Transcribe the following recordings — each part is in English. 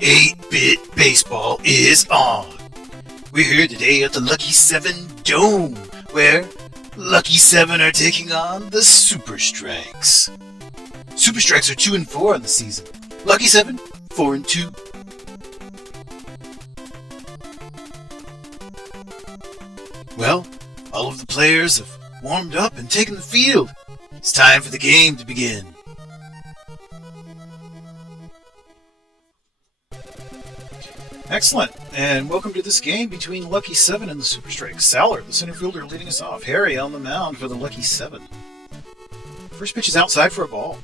Eight-Bit Baseball is on. We're here today at the Lucky 7 Dome, where Lucky 7 are taking on the Super Strikes. Super Strikes are 2-4 on the season. Lucky 7, 4-2. Well, all of the players have warmed up and taken the field. It's time for the game to begin. Excellent, and welcome to this game between Lucky 7 and the Super Strikes. Saller, the center fielder, leading us off. Harry on the mound for the Lucky 7. First pitch is outside for a ball.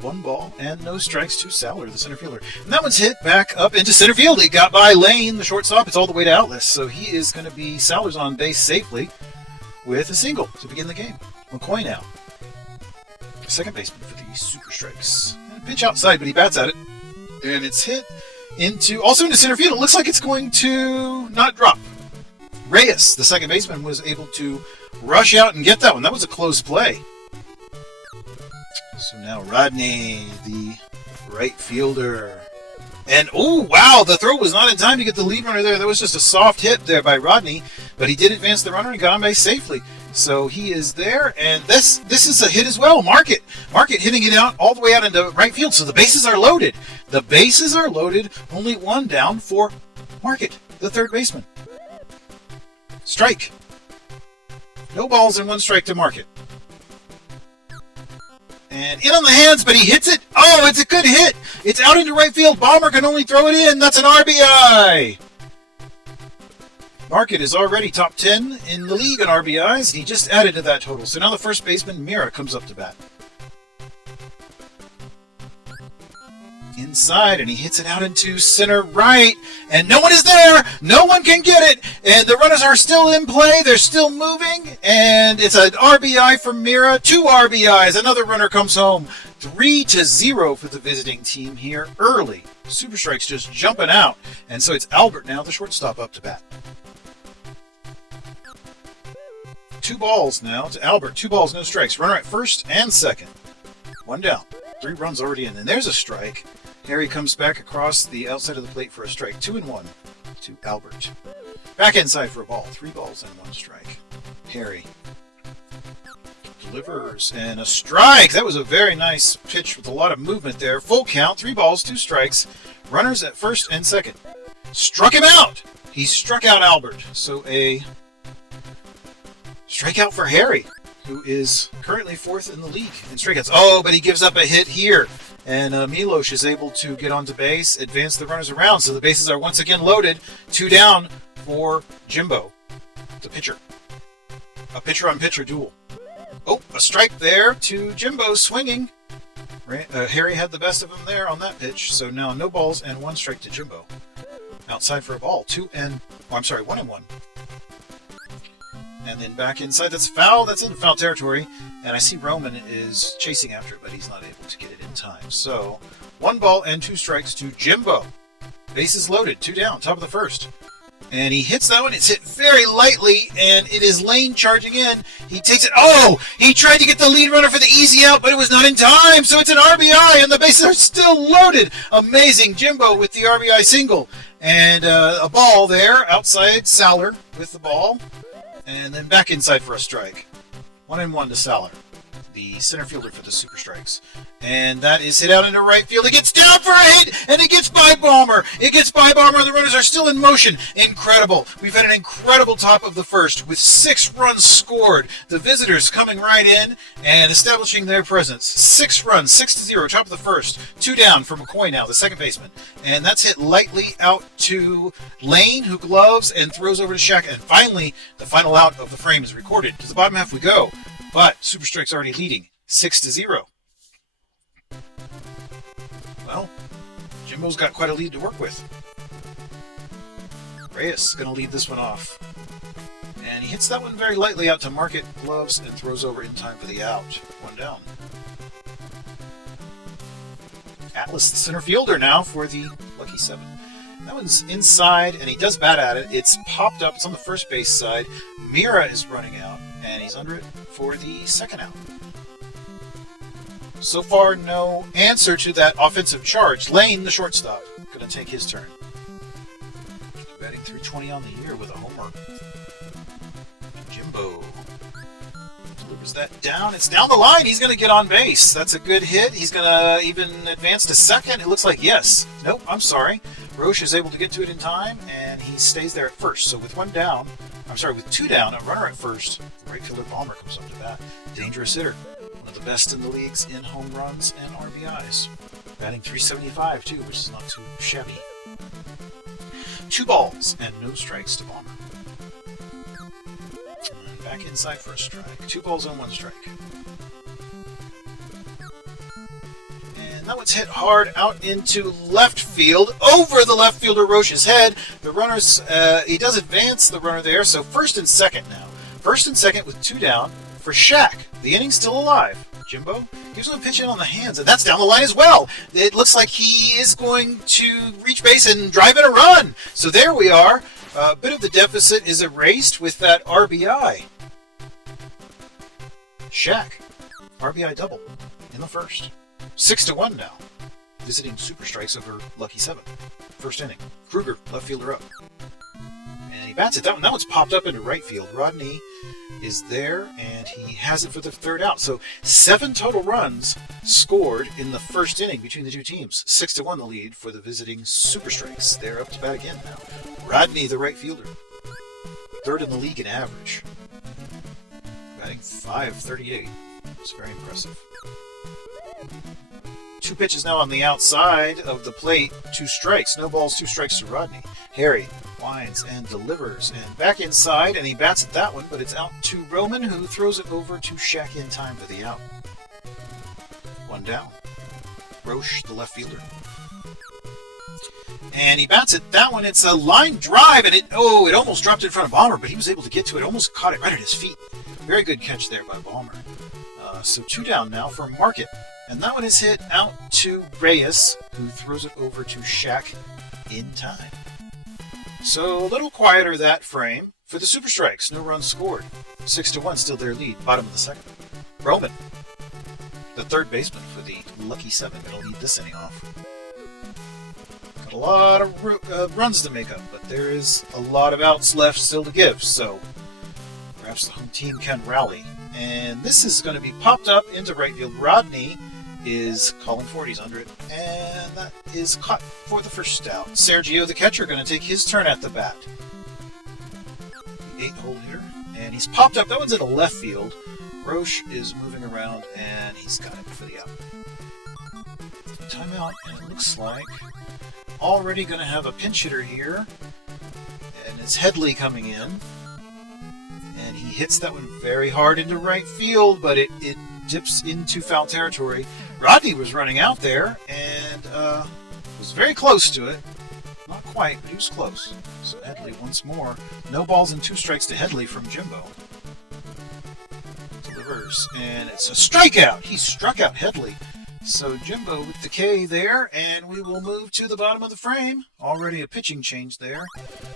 1 ball and no strikes to Saller, the center fielder. And that one's hit back up into center field. It got by Lane, the shortstop. It's all the way to Outless, so he is going to be Saller's on base safely with a single to begin the game. McCoy now, second baseman for the Super Strikes. And a pitch outside, but he bats at it, and it's hit also into center field. It looks like it's going to not drop. Reyes, the second baseman, was able to rush out and get that one. That was a close play. So now Rodney, the right fielder. And, oh, wow, the throw was not in time to get the lead runner there. That was just a soft hit there by Rodney, but he did advance the runner and got on base safely. So he is there, and this is a hit as well. Market hitting it out all the way out into right field. So the bases are loaded. The bases are loaded. Only one down for Market, the third baseman. Strike. No balls and 1 strike to Market. And in on the hands, but he hits it. Oh, it's a good hit. It's out into right field. Bomber can only throw it in. That's an RBI. Market is already top 10 in the league in RBIs. He just added to that total. So now the first baseman, Mira, comes up to bat. Inside, and he hits it out into center right. And no one is there. No one can get it. And the runners are still in play. They're still moving. And it's an RBI for Mira. 2 RBIs. Another runner comes home. 3-0 for the visiting team here early. Super Strikes just jumping out. And so it's Albert now, the shortstop, up to bat. 2 balls now to Albert. 2 balls, no strikes. Runner at first and second. 1 down. 3 runs already in. And there's a strike. Harry comes back across the outside of the plate for a strike. 2-1 to Albert. Back inside for a ball. 3 balls and 1 strike. Harry delivers and a strike. That was a very nice pitch with a lot of movement there. Full count. 3 balls, 2 strikes. Runners at first and second. Struck him out. He struck out Albert. So a strikeout for Harry, who is currently 4th in the league in strikeouts. Oh, but he gives up a hit here. And Milos is able to get onto base, advance the runners around. So the bases are once again loaded. 2 down for Jimbo, the pitcher. A pitcher-on-pitcher duel. Oh, a strike there to Jimbo swinging. Harry had the best of him there on that pitch. So now no balls and 1 strike to Jimbo. Outside for a ball. 1-1. And then back inside. That's foul. That's in foul territory. And I see Roman is chasing after it, but he's not able to get it in time. So 1 ball and 2 strikes to Jimbo. Bases loaded. 2 down. Top of the first. And he hits that one. It's hit very lightly, and it is Lane charging in. He takes it. Oh! He tried to get the lead runner for the easy out, but it was not in time. So it's an RBI, and the bases are still loaded. Amazing. Jimbo with the RBI single. And a ball there outside. Saller with the ball. And then back inside for a strike. 1-1 to Saller, the center fielder for the Super Strikes. And that is hit out into right field. It gets down for a hit, and it gets by Bomber. It gets by Bomber. The runners are still in motion. Incredible. We've had an incredible top of the first with 6 runs scored. The visitors coming right in and establishing their presence. 6 runs, 6-0, top of the first. 2 down for McCoy now, the second baseman. And that's hit lightly out to Lane, who gloves and throws over to Shaq. And finally, the final out of the frame is recorded. To the bottom half we go. But Super Strike's already leading 6-0. Well, Jimbo's got quite a lead to work with. Reyes is going to lead this one off. And he hits that one very lightly out to Market, gloves, and throws over in time for the out. 1 down. Atlas, the center fielder now for the Lucky 7. That one's inside, and he does bat at it. It's popped up. It's on the first base side. Mira is running out, and he's under it for the second out. So far, no answer to that offensive charge. Lane, the shortstop, going to take his turn. Batting .320 on the year with a homer. Jimbo delivers that down. It's down the line. He's going to get on base. That's a good hit. He's going to even advance to second. It looks like yes. Nope, I'm sorry. Roche is able to get to it in time, and he stays there at first. So with with two down, a runner at first, right fielder Balmer comes up to bat. Dangerous hitter. One of the best in the leagues in home runs and RBIs. Batting .375 too, which is not too shabby. 2 balls and no strikes to Balmer. And back inside for a strike. 2 balls and 1 strike. And that one's hit hard out into left field, over the left fielder Roche's head. The runner's, he does advance the runner there, so first and second now. First and second with 2 down for Shaq. The inning's still alive. Jimbo gives him a pitch in on the hands, and that's down the line as well. It looks like he is going to reach base and drive in a run. So there we are. A bit of the deficit is erased with that RBI. Shaq, RBI double in the first. 6-1 now. Visiting Super Strikes over Lucky 7. First inning. Kruger, left fielder up. And he bats it. That one's popped up into right field. Rodney is there, and he has it for the 3rd out. So 7 total runs scored in the first inning between the two teams. 6-1 the lead for the visiting Super Strikes. They're up to bat again now. Rodney, the right fielder. 3rd in the league in average. Batting .538. It's very impressive. 2 pitches now on the outside of the plate. 2 strikes. No balls, 2 strikes to Rodney. Harry winds and delivers. And back inside, and he bats at that one, but it's out to Roman, who throws it over to Shaq in time for the out. 1 down. Roche, the left fielder. And he bats it. That one, it's a line drive, and it almost dropped in front of Balmer, but he was able to get to it. Almost caught it right at his feet. Very good catch there by Balmer. So 2 down now for Market. And that one is hit out to Reyes, who throws it over to Shaq in time. So a little quieter that frame for the Super Strikes. No runs scored. 6-1, still their lead. Bottom of the second. Roman, the 3rd baseman for the Lucky 7, going to lead this inning off. Got a lot of runs to make up, but there is a lot of outs left still to give. So perhaps the home team can rally. And this is going to be popped up into right field. Rodney is calling for it. He's under it. And that is caught for the first out. Sergio, the catcher, going to take his turn at the bat. The 8-hole hitter. And he's popped up. That one's in the left field. Roche is moving around, and he's got it for the out. Timeout, and it looks like already going to have a pinch hitter here. And it's Headley coming in. And he hits that one very hard into right field, but it dips into foul territory. Rodney was running out there and was very close to it. Not quite, but he was close. So Headley once more. No balls and 2 strikes to Headley from Jimbo. Delivers, and it's a strikeout. He struck out Headley. So Jimbo with the K there, and we will move to the bottom of the frame. Already a pitching change there.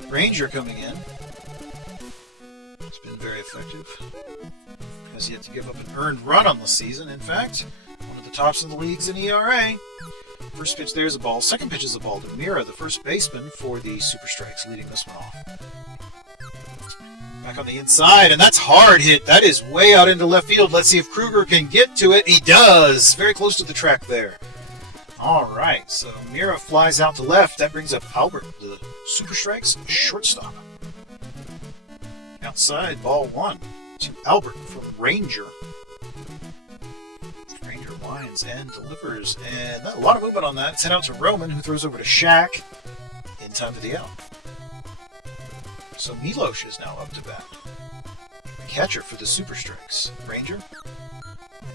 Ranger coming in. It's been very effective. Has yet to give up an earned run on the season. In fact, one of the tops in the leagues in ERA. First pitch there's a ball. Second pitch is a ball to Mira, the first baseman for the Super Strikes, leading this one off. Back on the inside, and that's hard hit. That is way out into left field. Let's see if Kruger can get to it. He does. Very close to the track there. All right, so Mira flies out to left. That brings up Albert, the Super Strikes shortstop. Outside, ball 1 to Albert from Ranger. Ranger winds and delivers, and a lot of movement on that. It's hit out to Roman, who throws over to Shaq in time to the out. So Milos is now up to bat. The catcher for the Super Strikes. Ranger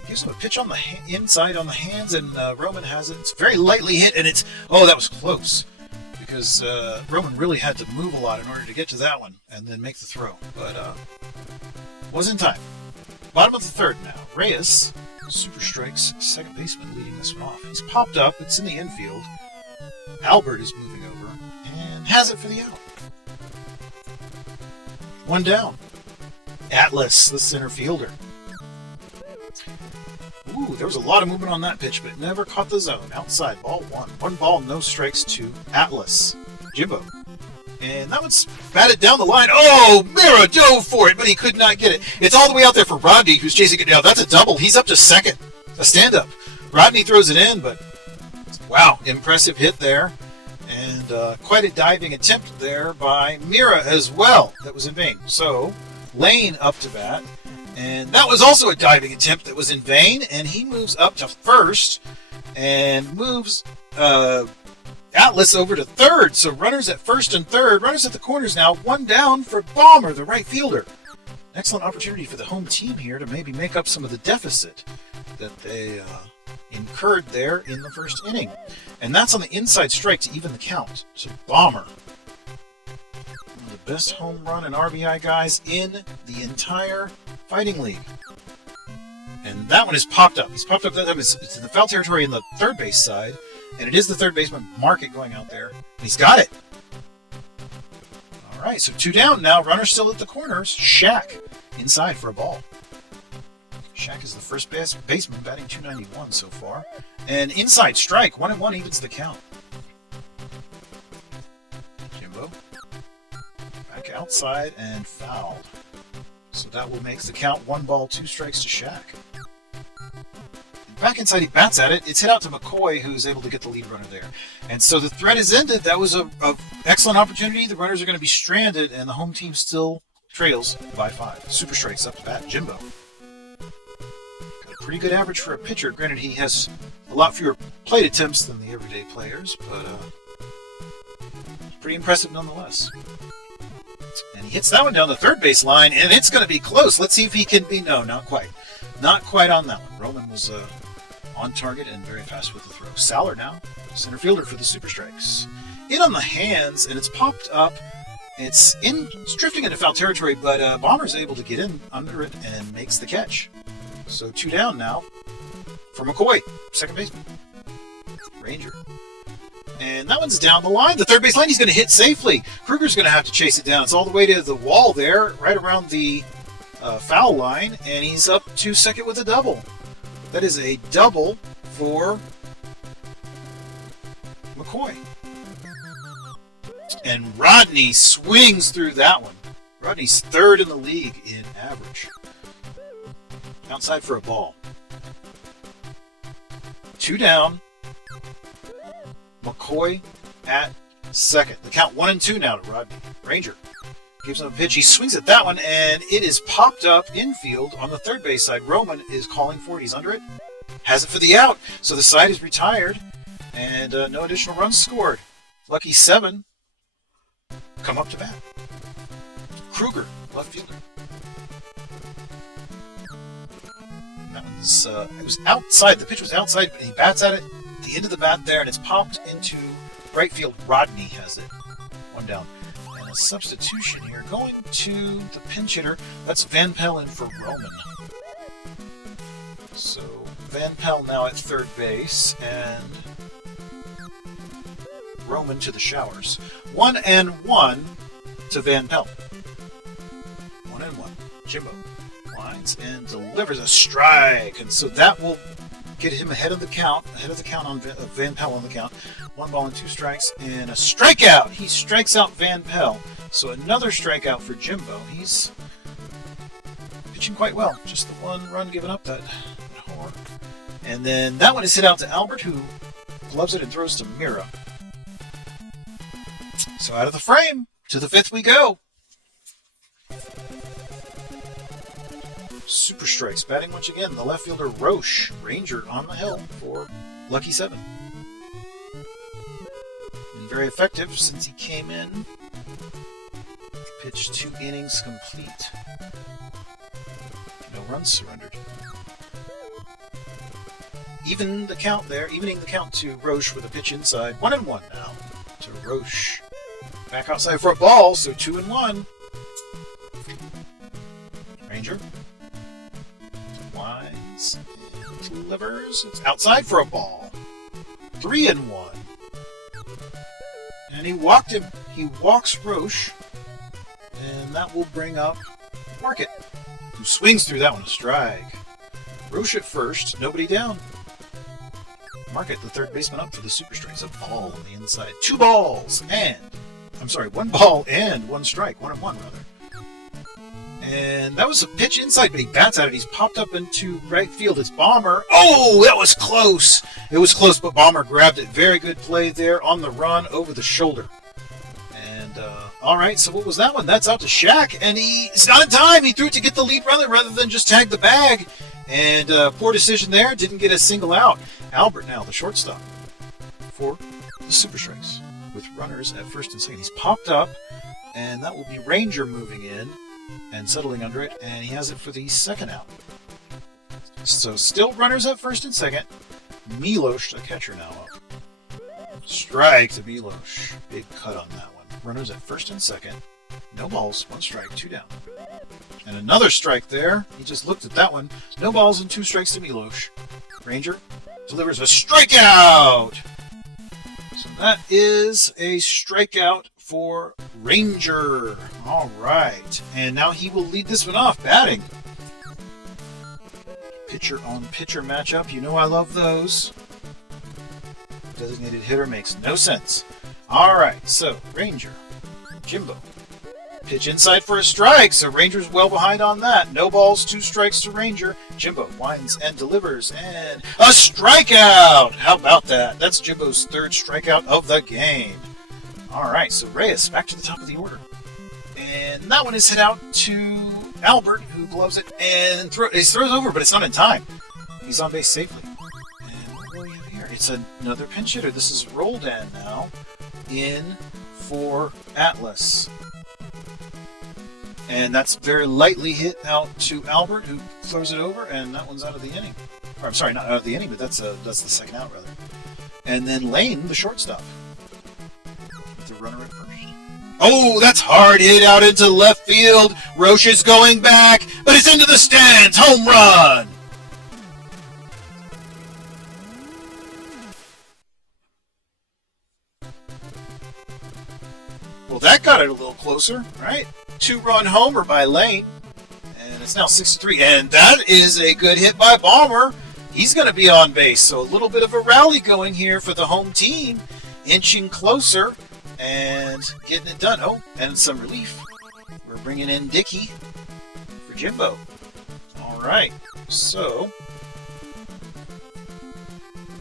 gives him a pitch on the inside on the hands, and Roman has it. It's very lightly hit, and it's... Oh, that was close. Because Roman really had to move a lot in order to get to that one and then make the throw. But was in time. Bottom of the 3rd now. Reyes, Super Strikes, second baseman, leading this one off. He's popped up. It's in the infield. Albert is moving over and has it for the out. 1 down. Atlas, the center fielder. Ooh, Ooh, there was a lot of movement on that pitch, but it never caught the zone. Outside, ball one. 1 ball, no strikes to Atlas. Jimbo. And that one's batted down the line. Oh, Mira dove for it, but he could not get it. It's all the way out there for Rodney, who's chasing it down. That's a double. He's up to second. A stand-up. Rodney throws it in, but wow, impressive hit there. And quite a diving attempt there by Mira as well. That was in vain. So, Lane up to bat. And that was also a diving attempt that was in vain. And he moves up to first and moves Atlas over to third. So runners at first and third. Runners at the corners now. 1 down for Balmer, the right fielder. Excellent opportunity for the home team here to maybe make up some of the deficit that they incurred there in the first inning. And that's on the inside strike to even the count. So Balmer, one of the best home run and RBI guys in the entire Fighting League. And that one is popped up. He's popped up that time. It's in the foul territory in the third base side. And it is the third baseman, Market, going out there. And he's got it. All right, so 2 down now. Runner still at the corners. Shaq inside for a ball. Shaq is the first baseman, batting .291 so far. And inside strike, 1-1 evens the count. Jimbo. Back outside and fouled. So that will make the count 1 ball, 2 strikes to Shaq. Back inside, he bats at it. It's hit out to McCoy, who's able to get the lead runner there. And so the threat is ended. That was an excellent opportunity. The runners are going to be stranded, and the home team still trails by 5. Super strikes up to bat. Jimbo. Got a pretty good average for a pitcher. Granted, he has a lot fewer plate attempts than the everyday players, but pretty impressive nonetheless. And he hits that one down the third base line, and it's going to be close. Let's see if he can be... No, not quite. Not quite on that one. Roman was on target and very fast with the throw. Saller now, center fielder for the Super Strikes. In on the hands, and it's popped up. It's drifting into foul territory, but Bomber's able to get in under it and makes the catch. So 2 down now for McCoy, second baseman. Ranger. And that one's down the line. The third base line, he's going to hit safely. Kruger's going to have to chase it down. It's all the way to the wall there, right around the foul line, and he's up to second with a double. That is a double for McCoy. And Rodney swings through that one. Rodney's third in the league in average. Outside for a ball. 2 down. McCoy at second. The count 1-2 now to Rodney. Ranger gives him a pitch. He swings at that one, and it is popped up infield on the third base side. Roman is calling for it. He's under it. Has it for the out. So the side is retired, and no additional runs scored. Lucky 7 come up to bat. Kruger, left fielder. And that one's it was outside. The pitch was outside, but he bats at it. The end of the bat there, and it's popped into right field. Rodney has it. 1 down. And a substitution here going to the pinch hitter. That's Van Pelt in for Roman. So Van Pelt now at third base, and Roman to the showers. 1-1 to Van Pelt. 1-1. Jimbo lines and delivers a strike, and so that will get him ahead of the count on Van Pelt on the count. 1 ball and 2 strikes and a strikeout. He strikes out Van Pelt. So another strikeout for Jimbo. He's pitching quite well. Just the 1 run given up that horn. And then that one is hit out to Albert, who gloves it and throws to Mira. So out of the frame, to the 5th we go. Super strikes, batting once again, the left fielder Roche, Ranger on the hill for Lucky 7. And very effective since he came in. Pitched 2 innings complete. No runs surrendered. Evening the count to Roche with a pitch inside. 1-1 now to Roche. Back outside for a ball, so 2-1. Ranger. Lines and delivers. It's outside for a ball. 3-1. And he walked him. He walks Roche. And that will bring up Market, who swings through that one, a strike. Roche at first, nobody down. Market, the third baseman, up for the super strikes. A ball on the inside. 2 balls and... I'm sorry, 1 ball and 1 strike. 1 and 1, rather. And that was a pitch inside, but he bats at it. He's popped up into right field. It's Bomber. Oh, that was close. It was close, but Bomber grabbed it. Very good play there on the run over the shoulder. And, all right, so what was that one? That's out to Shaq, and he's not in time. He threw it to get the lead runner rather than just tag the bag. And poor decision there. Didn't get a single out. Albert now, the shortstop, for the super strikes with runners at first and second. He's popped up, and that will be Ranger moving in and settling under it, and he has it for the second out. So still runners at first and second. Milos, the catcher, now up. Strike to Milos. Big cut on that one. Runners at first and second. No balls, 1 strike, 2 down. And another strike there. He just looked at that one. No balls and 2 strikes to Milos. Ranger delivers a strikeout! So that is a strikeout for Ranger. All right. And now he will lead this one off, batting. Pitcher-on-pitcher matchup. You know I love those. Designated hitter makes no sense. All right. So, Ranger. Jimbo. Pitch inside for a strike, so Ranger's well behind on that. No balls, 2 strikes to Ranger. Jimbo winds and delivers, and a strikeout! How about that? That's Jimbo's 3rd strikeout of the game. All right, so Reyes back to the top of the order. And that one is hit out to Albert, who gloves it and throws over, but it's not in time. He's on base safely. And what do we have here? It's another pinch hitter. This is Roldan now in for Atlas. And that's very lightly hit out to Albert, who throws it over, and that one's out of the inning. Or, I'm sorry, not out of the inning, but that's the second out, rather. And then Lane, the shortstop, with the runner at first. Oh, that's hard hit out into left field. Roche is going back, but it's into the stands. Home run! Well, that got it a little closer, right? 2-run homer by Lane, and it's now 6-3, and that is a good hit by Bomber. He's going to be on base, so a little bit of a rally going here for the home team, inching closer and getting it done. Oh, and some relief. We're bringing in Dickey for Jimbo. All right, so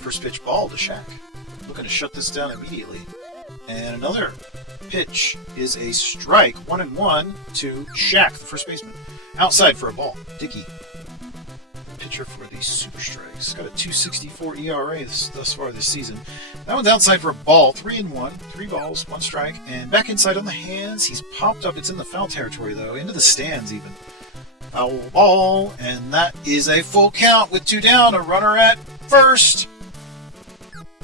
first pitch ball to Shaq. Looking to shut this down immediately, and another pitch is a strike, 1-1 to Shaq, the first baseman. Outside for a ball. Dickey, pitcher for the Super Strikes. Got a 2.64 ERA thus far this season. That one's outside for a ball, 3-1, 3 balls, 1 strike, and back inside on the hands. He's popped up. It's in the foul territory though, into the stands even. Foul ball, and that is a full count with 2 down. A runner at first,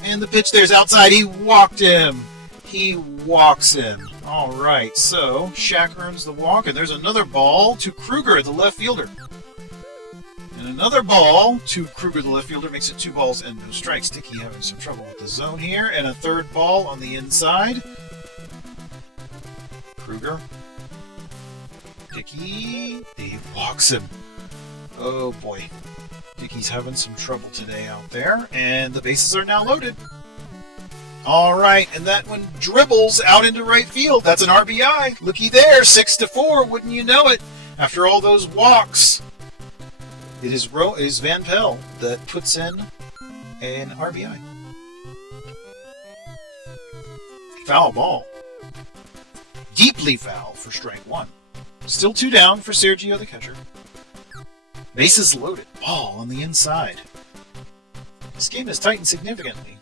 and the pitch there's outside. He walked him. He walks him. All right, so Shaq earns the walk, and there's another ball to Kruger, the left fielder. And another ball to Kruger, the left fielder, makes it 2 balls and no strikes. Dickey having some trouble with the zone here, and a third ball on the inside. Kruger. Dickey. He walks him. Oh boy. Dickey's having some trouble today out there, and the bases are now loaded. All right, and that one dribbles out into right field. That's an RBI. Looky there, 6-4. Wouldn't you know it? After all those walks, it is Van Pelt that puts in an RBI. Foul ball. Deeply foul for strike 1. Still 2 down for Sergio, the catcher. Bases loaded. Ball on the inside. This game has tightened significantly.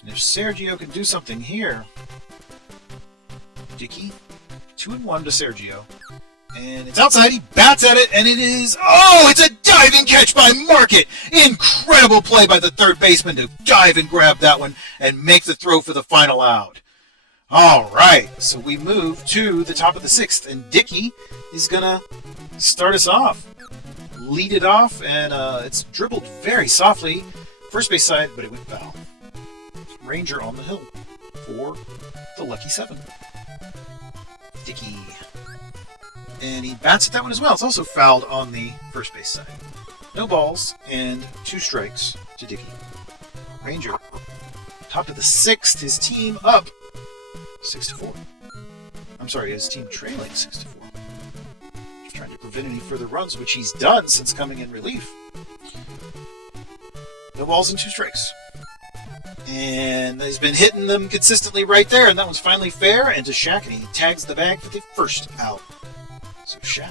And if Sergio can do something here, Dickey, 2-1 to Sergio, and it's outside. He bats at it, and it is, oh, it's a diving catch by Market. Incredible play by the third baseman to dive and grab that one and make the throw for the final out. All right, so we move to the top of the 6th, and Dickey is gonna start us off, lead it off, and it's dribbled very softly, first base side, but it went foul. Ranger on the hill for the lucky 7. Dickey. And he bats at that one as well. It's also fouled on the first base side. No balls and 2 strikes to Dickey. Ranger, top of the 6th, his team up 6-4. I'm sorry, his team trailing 6-4. Just trying to prevent any further runs, which he's done since coming in relief. No balls and 2 strikes. And he's been hitting them consistently right there, and that one's finally fair, and to Shaq, and he tags the bag for the first out. So Shaq.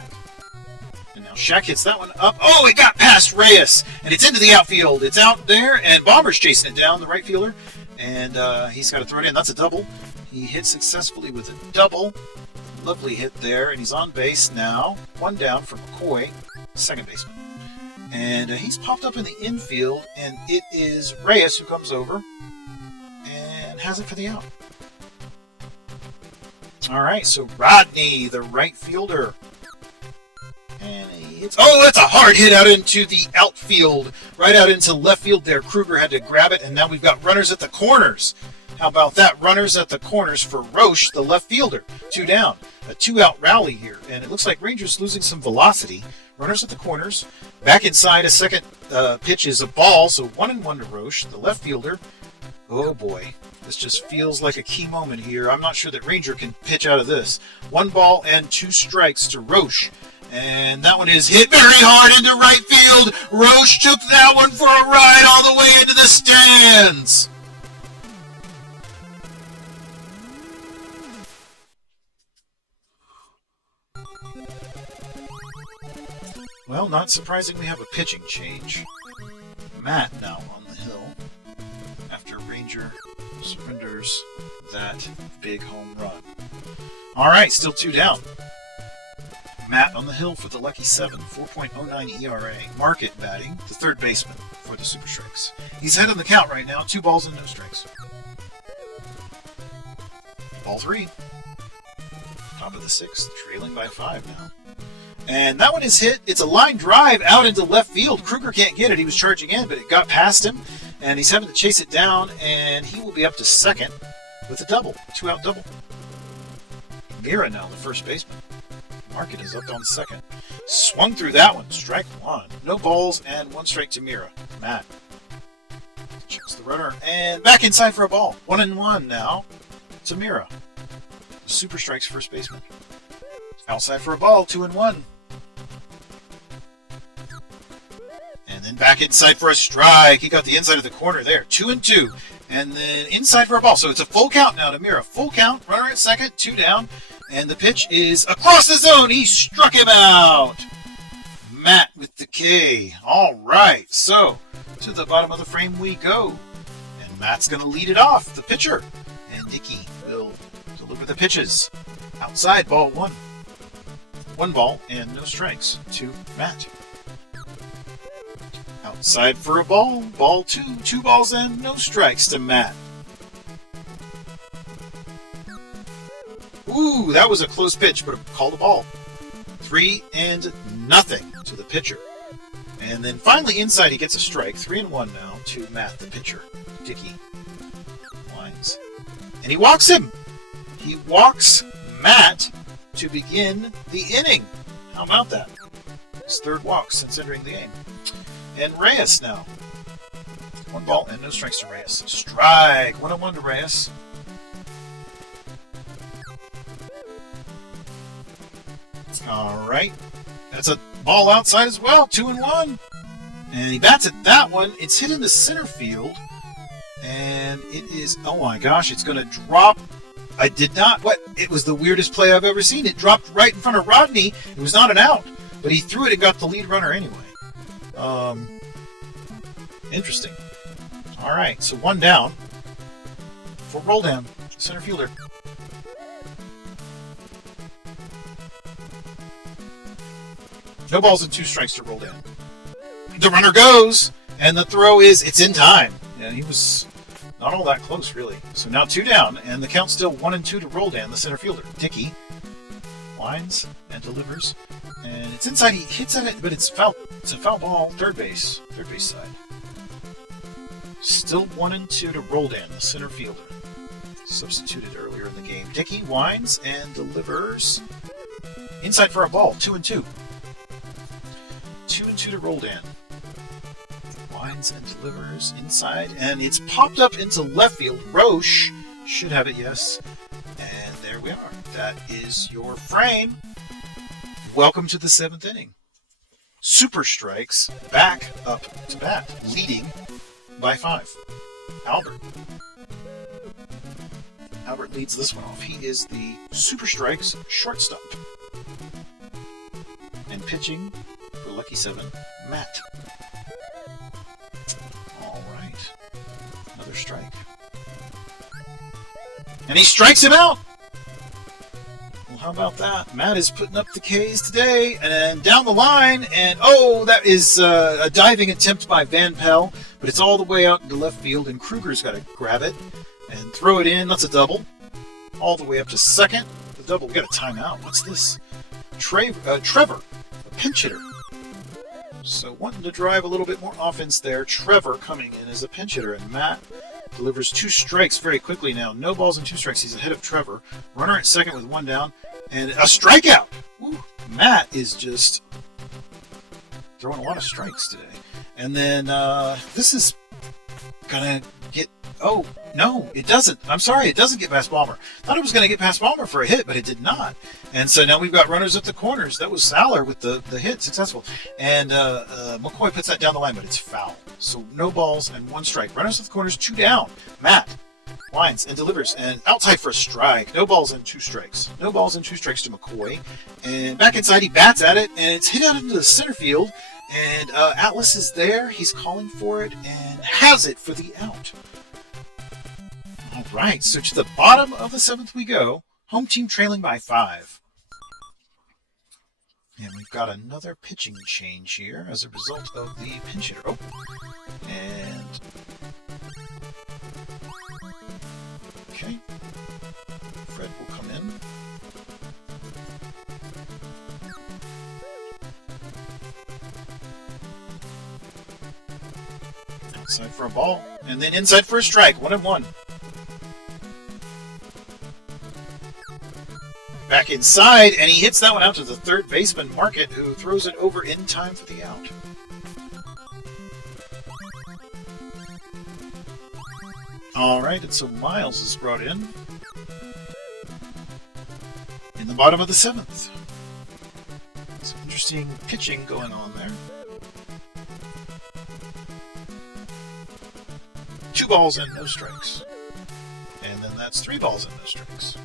And now Shaq hits that one up. Oh, it got past Reyes, and it's into the outfield. It's out there, and Bomber's chasing it down, the right fielder, and he's got to throw it in. That's a double. He hit successfully with a double. Lovely hit there, and he's on base now. 1 down for McCoy, second baseman. And he's popped up in the infield, and it is Reyes who comes over and has it for the out. All right, so Rodney, the right fielder. And he hits... Oh, that's a hard hit out into the outfield. Right out into left field there. Kruger had to grab it, and now we've got runners at the corners. How about that? Runners at the corners for Roche, the left fielder. 2 down. A 2-out rally here, and it looks like Rangers losing some velocity. Runners at the corners. Back inside, a second pitch is a ball, so 1-1 to Roche, the left fielder. Oh boy, this just feels like a key moment here. I'm not sure that Ranger can pitch out of this. 1 ball and 2 strikes to Roche. And that one is hit very hard into right field. Roche took that one for a ride all the way into the stands. Well, not surprising we have a pitching change. Matt now on the hill after Ranger surrenders that big home run. All right, still 2 down. Matt on the hill for the lucky 7, 4.09 ERA. Market batting, the third baseman for the Super Strikes. He's ahead on the count right now, 2 balls and no strikes. Ball 3. Top of the 6th, trailing by 5 now. And that one is hit. It's a line drive out into left field. Kruger can't get it. He was charging in, but it got past him. And he's having to chase it down, and he will be up to second with a double. 2-out double. Mira now, the first baseman. Market is up on second. Swung through that one. Strike 1. No balls and 1 strike to Mira. Matt checks the runner. And back inside for a ball. 1-1 now to Mira. Super Strikes first baseman. Outside for a ball. 2-1. And then back inside for a strike. He got the inside of the corner there. 2-2. And then inside for a ball. So it's a full count now to Mira. Full count. Runner at second. 2 down. And the pitch is across the zone. He struck him out. Matt with the K. All right. So to the bottom of the frame we go. And Matt's going to lead it off. The pitcher. And Dickey will deliver the pitches. Outside, ball 1. 1 ball and no strikes to Matt. Outside for a ball. Ball 2. 2 balls and no strikes to Matt. Ooh, that was a close pitch, but called a ball. 3-0 to the pitcher. And then finally inside he gets a strike. 3-1 now to Matt, the pitcher. Dickey lines. And he walks him. He walks Matt to begin the inning. How about that? His third walk since entering the game. And Reyes now. 1 ball and no strikes to Reyes. Strike. 1-1 to Reyes. All right. That's a ball outside as well. 2-1. And he bats at that one. It's hit in the center field. And it is, oh my gosh, it's going to drop. I did not, it was the weirdest play I've ever seen. It dropped right in front of Rodney. It was not an out, but he threw it and got the lead runner anyway. Interesting. All right, so 1 down for Roldan, center fielder. No balls and 2 strikes to Roldan. The runner goes, and the throw is, it's in time. And he was not all that close, really. So now 2 down, and the count's still 1-2 to Roldan, the center fielder. Dickey lines and delivers. And it's inside, he hits at it, but it's foul. It's a foul ball, third base side. Still 1-2 to Roldan, the center fielder. Substituted earlier in the game. Dickey winds and delivers. Inside for a ball, 2-2. 2-2 to Roldan. winds and delivers inside, and it's popped up into left field. Roche should have it, yes. And there we are. That is your frame. Welcome to the 7th inning. Super Strikes back up to bat, leading by 5. Albert leads this one off. He is the Super Strikes shortstop. And pitching for Lucky 7, Matt. All right. Another strike. And he strikes him out! Well, how about that? Matt is putting up the Ks today, and then down the line, and that is a diving attempt by Van Pelt, but it's all the way out into left field, and Kruger's got to grab it and throw it in. That's a double. All the way up to second. The double. We got a timeout. What's this? Trevor, a pinch hitter. So wanting to drive a little bit more offense there. Trevor coming in as a pinch hitter, and Matt delivers 2 strikes very quickly now. No balls and 2 strikes. He's ahead of Trevor. Runner at second with 1 down, and a strikeout. Woo. Matt is just throwing a lot of strikes today. And then this is gonna get. Oh, no, it doesn't. I'm sorry, it doesn't get past Balmer. Thought it was going to get past Balmer for a hit, but it did not. And so now we've got runners at the corners. That was Saller with the hit, successful. And McCoy puts that down the line, but it's foul. So no balls and 1 strike. Runners at the corners, 2 down. Matt winds and delivers, and outside for a strike. No balls and 2 strikes. No balls and 2 strikes to McCoy. And back inside, he bats at it, and it's hit out into the center field. And Atlas is there. He's calling for it and has it for the out. All right, so to the bottom of the 7th we go. Home team trailing by 5. And we've got another pitching change here as a result of the pinch hitter. Oh, and okay, Fred will come in. Outside for a ball, and then inside for a strike. 1-1. Back inside, and he hits that one out to the third baseman, Market, who throws it over in time for the out. All right, and so Miles is brought in the bottom of the 7th. Some interesting pitching going on there. 2 balls and no strikes. And then that's 3 balls and no strikes.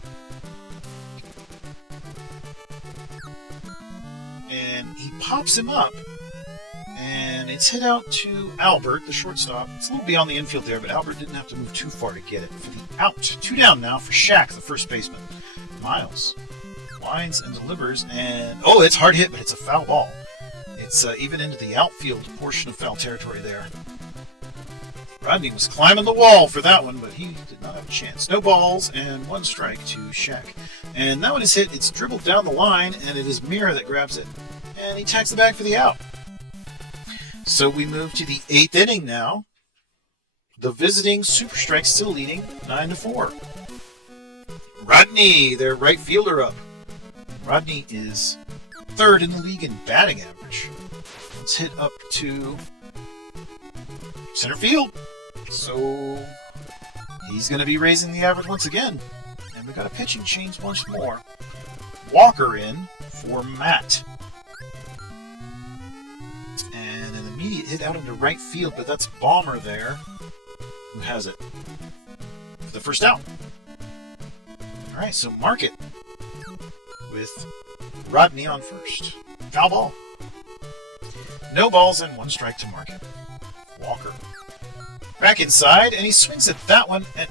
And he pops him up, and it's hit out to Albert, the shortstop. It's a little beyond the infield there, but Albert didn't have to move too far to get it for the out. 2 down now for Shaq, the first baseman. Miles winds and delivers, and it's hard hit, but it's a foul ball. It's even into the outfield portion of foul territory there. Rodney was climbing the wall for that one, but he did not have a chance. No balls and 1 strike to Shaq. And that one is hit. It's dribbled down the line, and it is Mira that grabs it. And he tags the bag for the out. So we move to the 8th inning now. The visiting Super Strikes still leading 9-4. Rodney, their right fielder, up. Rodney is 3rd in the league in batting average. It's hit up to center field. So he's going to be raising the average once again. And we got a pitching change once more. Walker in for Matt. And an immediate hit out into right field, but that's Balmer there who has it for the first out. All right, so Market with Rodney on first. Foul ball. No balls and 1 strike to Market. Walker back inside, and he swings at that one, and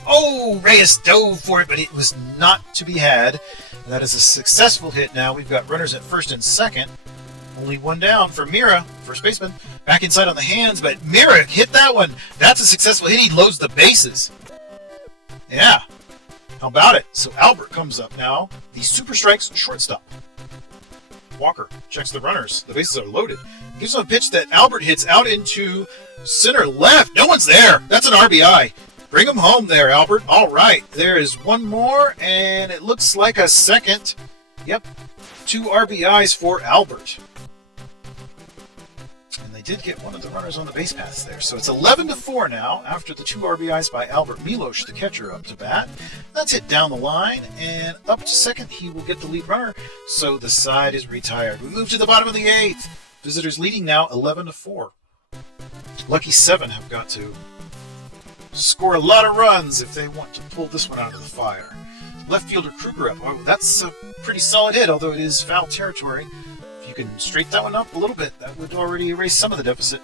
Reyes dove for it, but it was not to be had. That is a successful hit now. We've got runners at first and second. Only 1 down for Mira, first baseman. Back inside on the hands, but Mira hit that one. That's a successful hit. He loads the bases. Yeah. How about it? So Albert comes up now. The Super Strikes shortstop. Walker checks the runners. The bases are loaded. Gives him a pitch that Albert hits out into center left. No one's there. That's an RBI. Bring him home there, Albert. All right. There is 1 more, and it looks like a second. Yep. 2 RBIs for Albert. And they did get one of the runners on the base paths there. So it's 11-4 now after the 2 RBIs by Albert Milosh, the catcher, up to bat. That's hit down the line, and up to second he will get the lead runner. So the side is retired. We move to the bottom of the 8th. Visitors leading now 11-4. Lucky 7 have got to score a lot of runs if they want to pull this one out of the fire. Left fielder Kruger up. Oh, that's a pretty solid hit, although it is foul territory. If you can straighten that one up a little bit, that would already erase some of the deficit.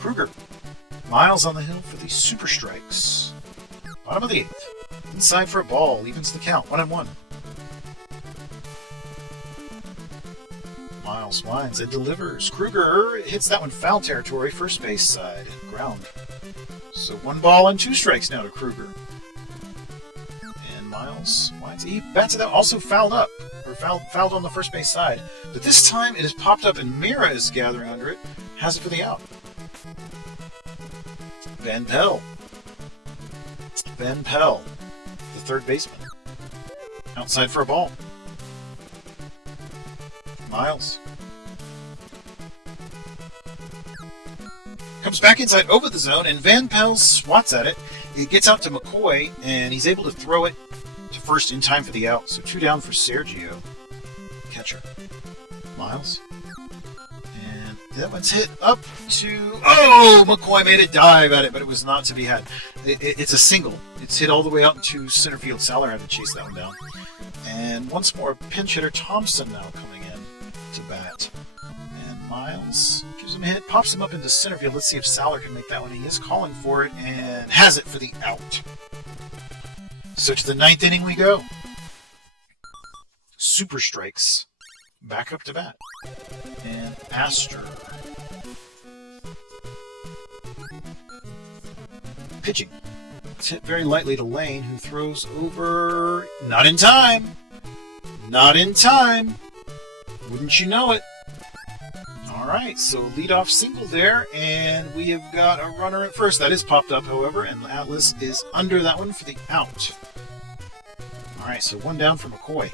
Kruger. Miles on the hill for the super strikes. Bottom of the 8th. Inside for a ball. Evens the count. 1-1. Miles winds and delivers. Kruger hits that one foul territory, first base side, ground. So 1 ball and 2 strikes now to Kruger. And Miles winds. He bats it out, also fouled up, or fouled on the first base side. But this time it has popped up and Mira is gathering under it, has it for the out. Van Pelt. Van Pelt, the third baseman. Outside for a ball. Miles. Comes back inside over the zone, and Van Pelt swats at it. It gets out to McCoy, and he's able to throw it to first in time for the out. So 2 down for Sergio, catcher. Miles. And that one's hit up to... Oh! McCoy made a dive at it, but it was not to be had. It's a single. It's hit all the way out into center field. Saller had to chase that one down. And once more, pinch hitter Thompson now coming in to bat. And Miles gives him a hit, pops him up into center field. Let's see if Saller can make that one. He is calling for it and has it for the out. So to the 9th inning we go. Super strikes. Back up to bat. And Astor. Pitching. It's hit very lightly to Lane, who throws over... Not in time! Not in time! Wouldn't you know it? Alright, so leadoff single there, and we have got a runner at first. That is popped up, however, and Atlas is under that one for the out. Alright, so 1 down for McCoy.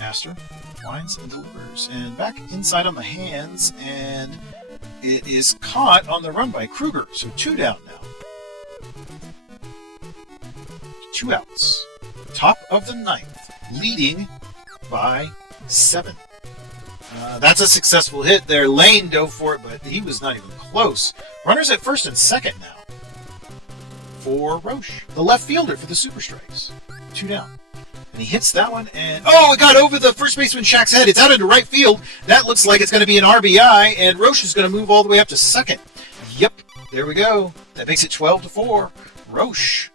Astor winds and delivers. And back inside on the hands, and it is caught on the run by Kruger. So 2 down now. 2 outs. Top of the 9th. Leading by 7. That's a successful hit there. Lane dove for it, but he was not even close. Runners at first and second now for Roche, the left fielder for the Super Strikes. 2 down. And he hits that one, and... Oh, it got over the first baseman Shaq's head. It's out into right field. That looks like it's going to be an RBI, and Roche is going to move all the way up to second. Yep, there we go. That makes it 12-4. Roche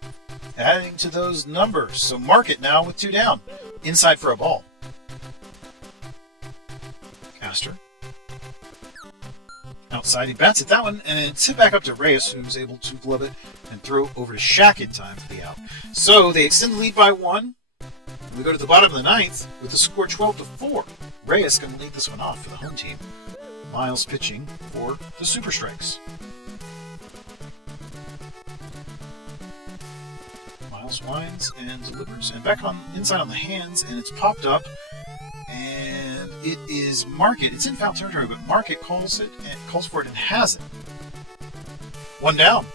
adding to those numbers. So mark it now with 2 down. Inside for a ball. Astor. Outside, he bats at that one, and it's hit back up to Reyes, who's able to glove it and throw over to Shaq in time for the out. So they extend the lead by 1. We go to the bottom of the 9th with the score 12-4. Reyes can lead this one off for the home team. Miles pitching for the Super Strikes. Miles winds and delivers. And back on inside on the hands, and it's popped up. And it is Market. It's in foul territory, but Market calls for it and has it. 1 down.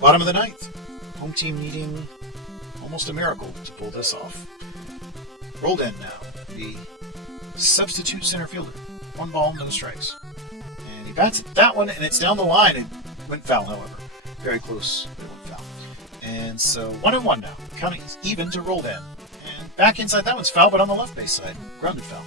Bottom of the 9th. Home team needing almost a miracle to pull this off. Roldan now, the substitute center fielder. 1 ball, no strikes. And he bats at that one, and it's down the line. It went foul, however. Very close, but it went foul. And so 1-1 now. Counting is even to Roldan. And back inside, that one's foul, but on the left base side. Grounded foul.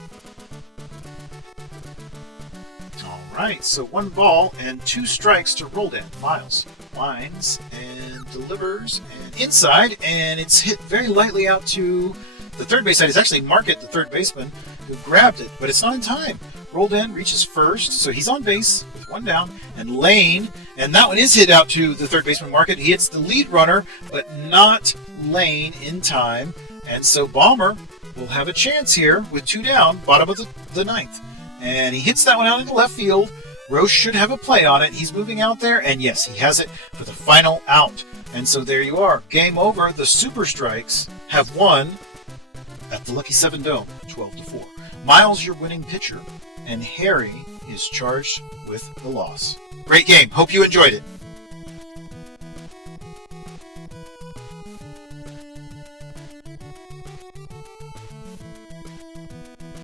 Alright, so 1 ball and 2 strikes to Roldan. Miles winds and delivers and inside, and it's hit very lightly out to the third base side. It's actually Market, the third baseman, who grabbed it, but it's not in time. Roldan reaches first, so he's on base with 1 down, and Lane, and that one is hit out to the third baseman Market. He hits the lead runner, but not Lane in time, and so Balmer will have a chance here with 2 down, bottom of the 9th. And he hits that one out into left field. Roche should have a play on it. He's moving out there, and yes, he has it for the final out. And so there you are. Game over. The Super Strikes have won at the Lucky 7 Dome, 12-4. Miles, your winning pitcher, and Harry is charged with the loss. Great game. Hope you enjoyed it.